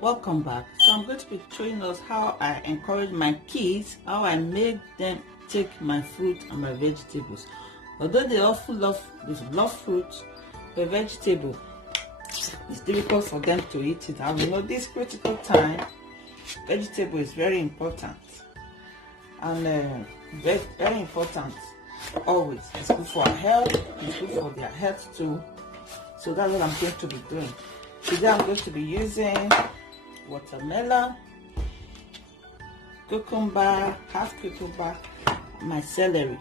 Welcome back. So I'm going to be showing us how I encourage my kids, how I make them take my fruit and my vegetables. Although they often love fruit, but vegetable, it's difficult for them to eat it. And we know this critical time, vegetable is very important, and very important always. It's good for our health, it's good for their health too. So that's what I'm going to be doing. Today I'm going to be using watermelon, cucumber, half cucumber, my celery.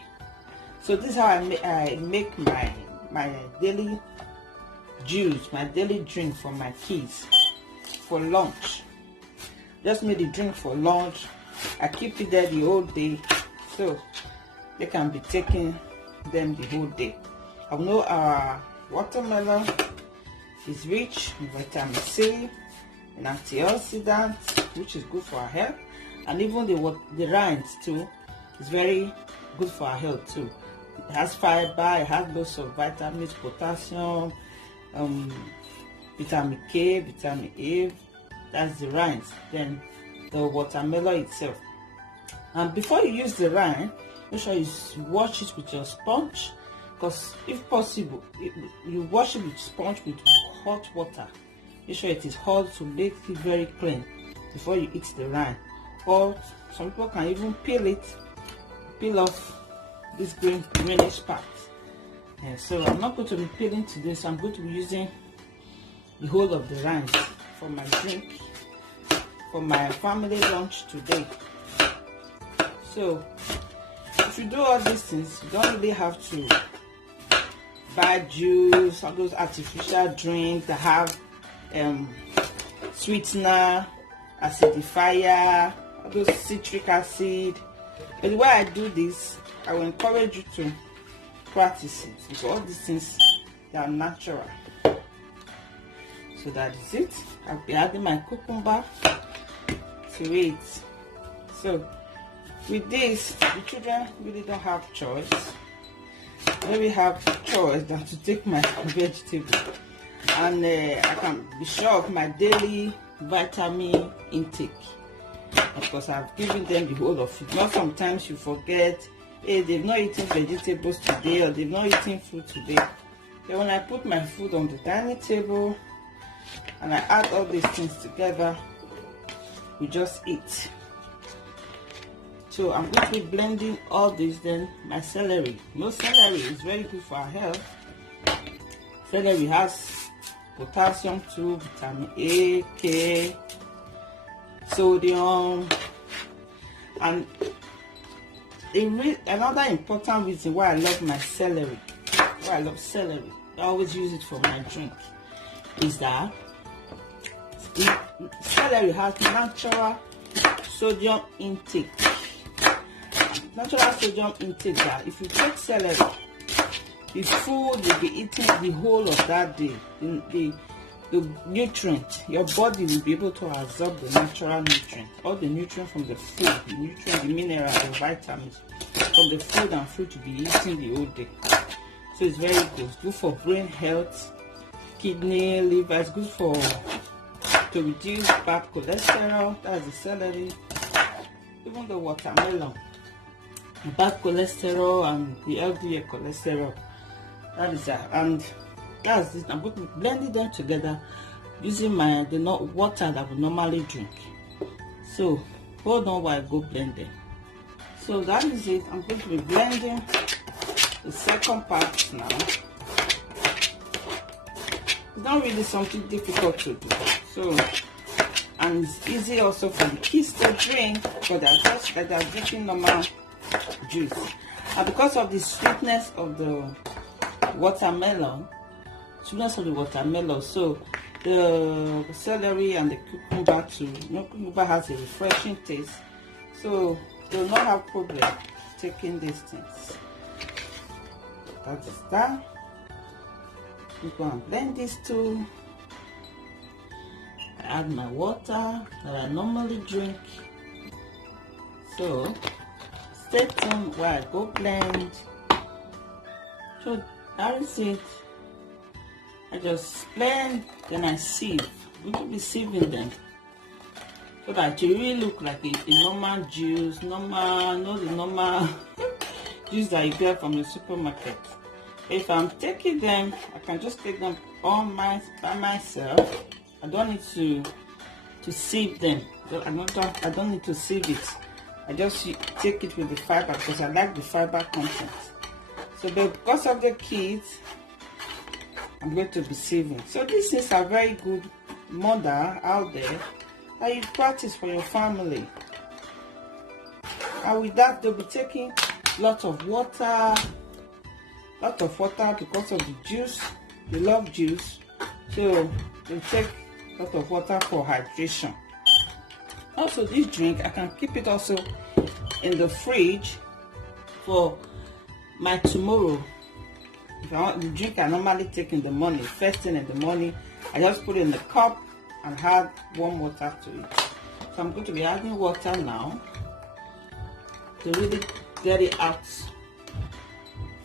So this is how I make my daily juice, my daily drink for my kids for lunch. Just made the drink for lunch. I keep it there the whole day, so they can be taking them the whole day. I know our watermelon is rich in vitamin C and antioxidants, which is good for our health, and even the rinds too is very good for our health too. It has fiber, it has lots of vitamins, potassium, vitamin K, vitamin A. That's the rinds. Then the watermelon itself. And before you use the rind, make sure you wash it with your sponge, because if possible, you wash it with sponge with hot water. Make sure it is hot to make it very clean before you eat the rind. Or some people can even peel off this greenish part. And so I'm not going to be peeling today, so I'm going to be using the whole of the rinds for my drink, for my family lunch today. So if you do all these things, you don't really have to buy juice or those artificial drinks that have sweetener, acidifier, all those citric acid. But the way I do this, I will encourage you to practice it, because all these things, they are natural. So that is it. I'll be adding my cucumber to it. So with this, the children really don't have choice. They will have choice than to take my vegetable, and I can be sure of my daily vitamin intake, because I've given them the whole of it. Not sometimes you forget, hey, they've not eaten vegetables today, or they've not eaten fruit today. Then when I put my food on the dining table and I add all these things together, we just eat. So I'm going to be blending all this. Then my celery. Celery is very good for our health. Celery has potassium too, vitamin A, K, sodium, and another important reason why I love my celery, I always use it for my drink, is that celery has natural sodium intake. Natural sodium intake, that if you take celery, the food you'll be eating the whole of that day, the nutrient, your body will be able to absorb the natural nutrient, all the nutrient from the food, the minerals, the vitamins from the food and fruit you'll be eating the whole day. So it's very good. It's good for brain health, kidney, liver. It's good to reduce bad cholesterol. That's the celery. Even the watermelon, bad cholesterol and the LDL cholesterol. That is that. And that's it. I'm going to be blending them together using the water that we normally drink. So hold on while I go blend them. So that is it. I'm going to be blending the second part now. It's not really something difficult to do. So, and it's easy also for the kids to drink, because they're drinking normal juice. And because of the sweetness of the watermelon, so the celery and the cucumber too, cucumber has a refreshing taste, so they'll not have problem taking these things. That is that. We go and blend these two. I add my water that I normally drink. So stay tuned while I go blend. So that is it. I just blend, then I sieve. I'm going to be sieving them so that it really look like a normal juice, not the normal juice that you get from the supermarket. If I'm taking them, I can just take them by myself. I don't need to sieve them. I don't need to sieve it. I just take it with the fiber because I like the fiber content. So because of the kids, I'm going to be sieving. So these things are very good mother out there that you practice for your family. And with that, they'll be taking lots of water because of the juice. They love juice, so they take a lot of water for hydration. Also, this drink I can keep it also in the fridge for my tomorrow. If I want the drink I normally take in the morning, first thing in the morning, I just put it in the cup and add warm water to it. So I'm going to be adding water now to really get it out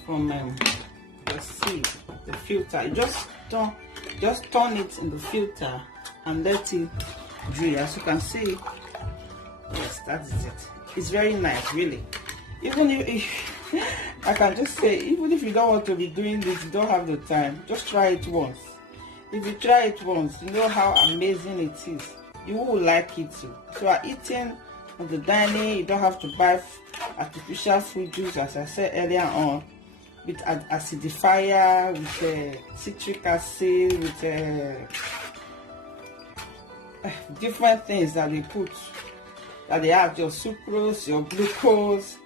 from the sieve, the filter. You just turn it in the filter and let it drain. As you can see, yes, that is it. It's very nice, really. Even if I can just say, even if you don't want to be doing this, you don't have the time, just try it once. If you try it once, you know how amazing it is. You will like it too. So you're eating on the dining, you don't have to buy artificial fruit juice, as I said earlier on, with acidifier, with citric acid, with different things that they put, that they have your sucrose, your glucose.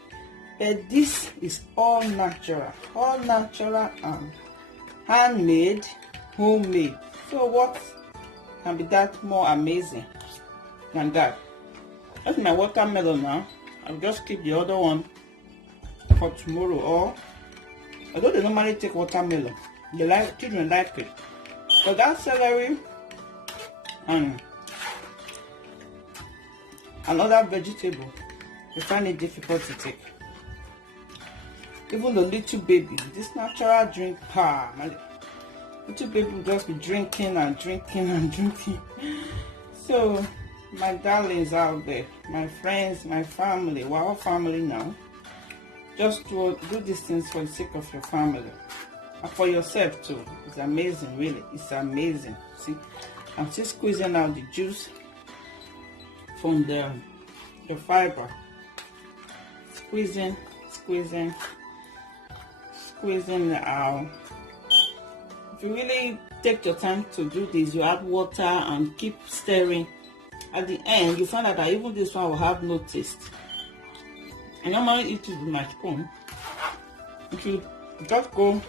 But this is all natural and handmade, homemade. So what can be that more amazing than that? That's my watermelon now. I'll just keep the other one for tomorrow. Or although they normally take watermelon, children like it. But that celery and another vegetable, they find it difficult to take. Even the little baby, this natural drink, my little baby will just be drinking and drinking and drinking. So my darlings out there, my friends, my family, we're all family now. Just to do these things for the sake of your family and for yourself too. It's amazing, really. It's amazing. See, I'm still squeezing out the juice from the fiber. Squeezing it out. If you really take your time to do this, you add water and keep stirring. At the end, you find out that even this one will have no taste. I normally eat it with my spoon. If you just go,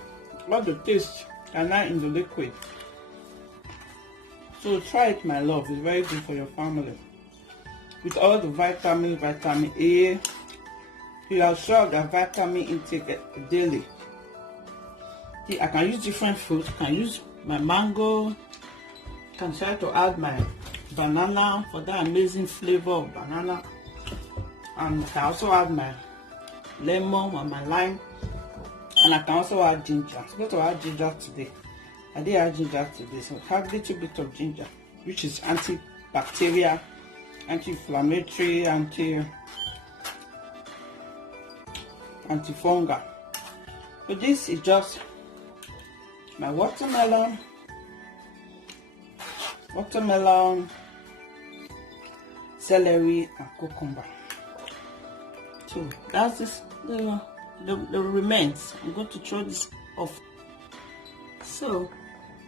let the taste and not in the liquid. So try it, my love. It's very good for your family. With all the vitamin A, you are sure that vitamin intake daily. See, I can use different fruits. I can use my mango. I can try to add my banana for that amazing flavor of banana. And I can also add my lemon or my lime. And I can also add ginger. I'm going to add ginger today. I did add ginger today. So I have a little bit of ginger, which is antibacterial, anti-inflammatory, antifungal. So this is just my watermelon, celery, and cucumber. So that's this, the remains. I'm going to throw this off. So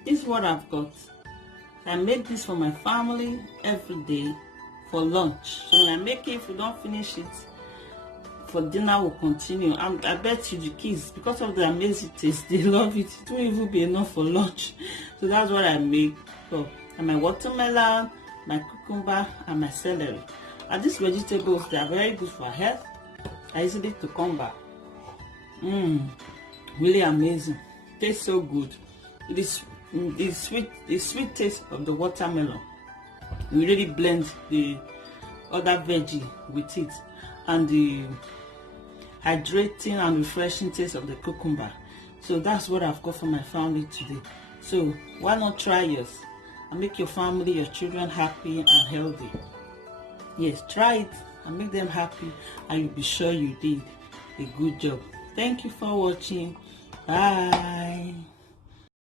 this is what I've got. I make this for my family every day for lunch. So when I make it, if we don't finish it, for dinner will continue. I bet you the kids, because of the amazing taste, they love it. It won't even be enough for lunch. So that's what I make. So, and my watermelon, my cucumber, and my celery. And these vegetables, they are very good for health. Are easily to come back. Really amazing. Tastes so good. It is the sweet taste of the watermelon. We really blend the other veggie with it, and the hydrating and refreshing taste of the cucumber. So that's what I've got for my family today. So why not try yours and make your family, your children happy and healthy? Yes, try it and make them happy, and you'll be sure you did a good job. Thank you for watching. Bye.